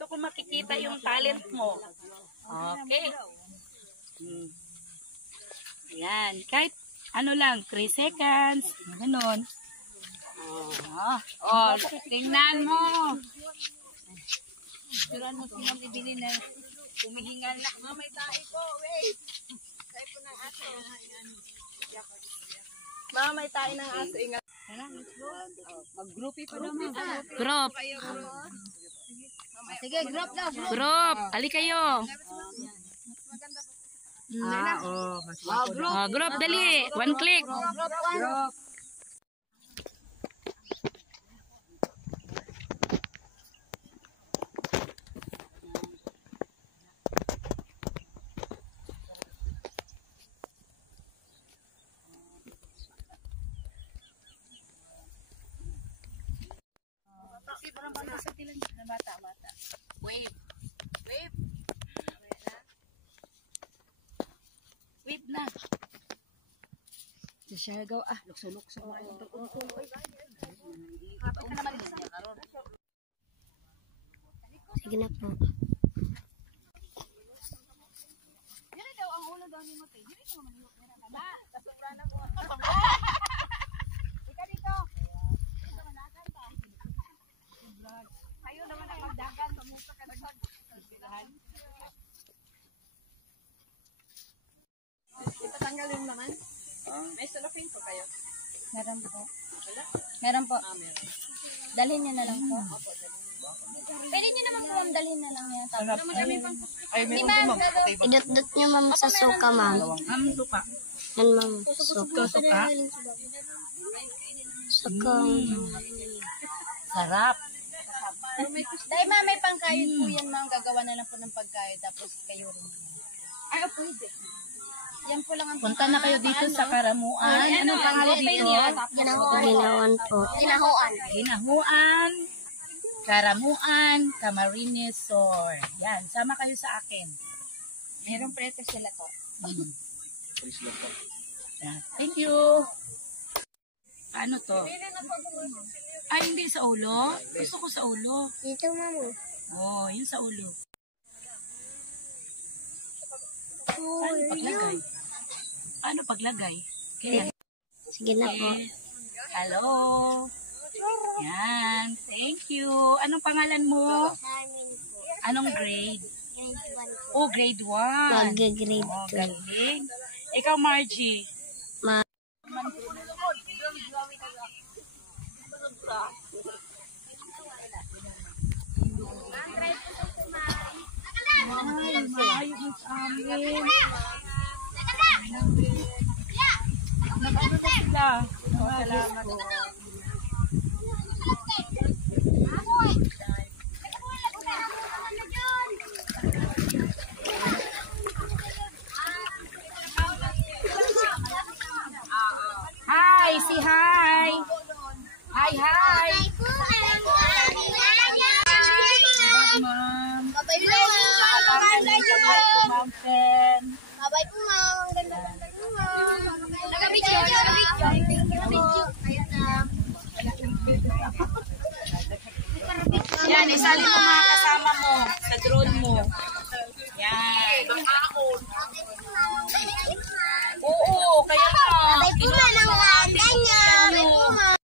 Gusto ko makikita yung talent mo. Okay. Ayan. Kahit ano lang, 3 seconds. Ganon. Oh, tingnan mo. Turan mo silang ibili na humihingal na. May tayo po, wait. Tayo po ng aso. Mama, may tayo ng aso. Ingat. Mag-groupy pa naman. Group. Sige, group daw. Group. Ali kayo. Group, dali. 1 click. Group. Bata. Wave. Wave. Wave na. Siya gaw lukso-lukso. Sige na po. Dili daw ang ulo daw ni mo tay. Dili mo manihok na ba? Kasubra na mo. Ika dito. Dito manakan ka. Kayo naman ang magdagan pamusa ka sa bilahan. Itatanggalin naman. May cellophane po kayo? Meron po. Wala? Meron po. Meron. Dalhin niyo na lang po. Opo, Pwede niyo naman po ang dalhin na lang yan. ay, meron po ma'am. Idot-dot nyo ma'am sa suka ma'am. Suka. Yan ma'am, suka. Suka. Suka. Sarap. Dahil ma'am, may pangkayod po yan ma'am. Gagawa na lang po ng pagkayod. Tapos kayo rin. Ay, pwede. Yan po lang ang Punta na kayo dito sa Karamuan. Anong pangalan dito? Ginawan po. Ginahuan. Karamuan, Camarines Sur. Yan, sama kayo sa akin. Merong preto sila to. Yan. Thank you. Ano to? Ay, hindi sa ulo? Gusto ko sa ulo. Dito ma'am. Oh, yun sa ulo. Paano paglagay? Paano paglagay? Kaya. Sige na po. Hello. Yan. Thank you. Anong pangalan mo? Anong grade? Oh, grade 1. Mag-grade Oh, 2. galing. Ikaw, Margie. Ay, maayos sa amin. Nag-ano na sila? Salamat po. Hi, say hi. Hi. Ma'am. Babay po ma'am. Mountain. Babay po ma'am. Ganda-ganda po ma'am. Nag-video. Ayun na. Yan, isali mo mga kasama mo sa drone mo. Yan.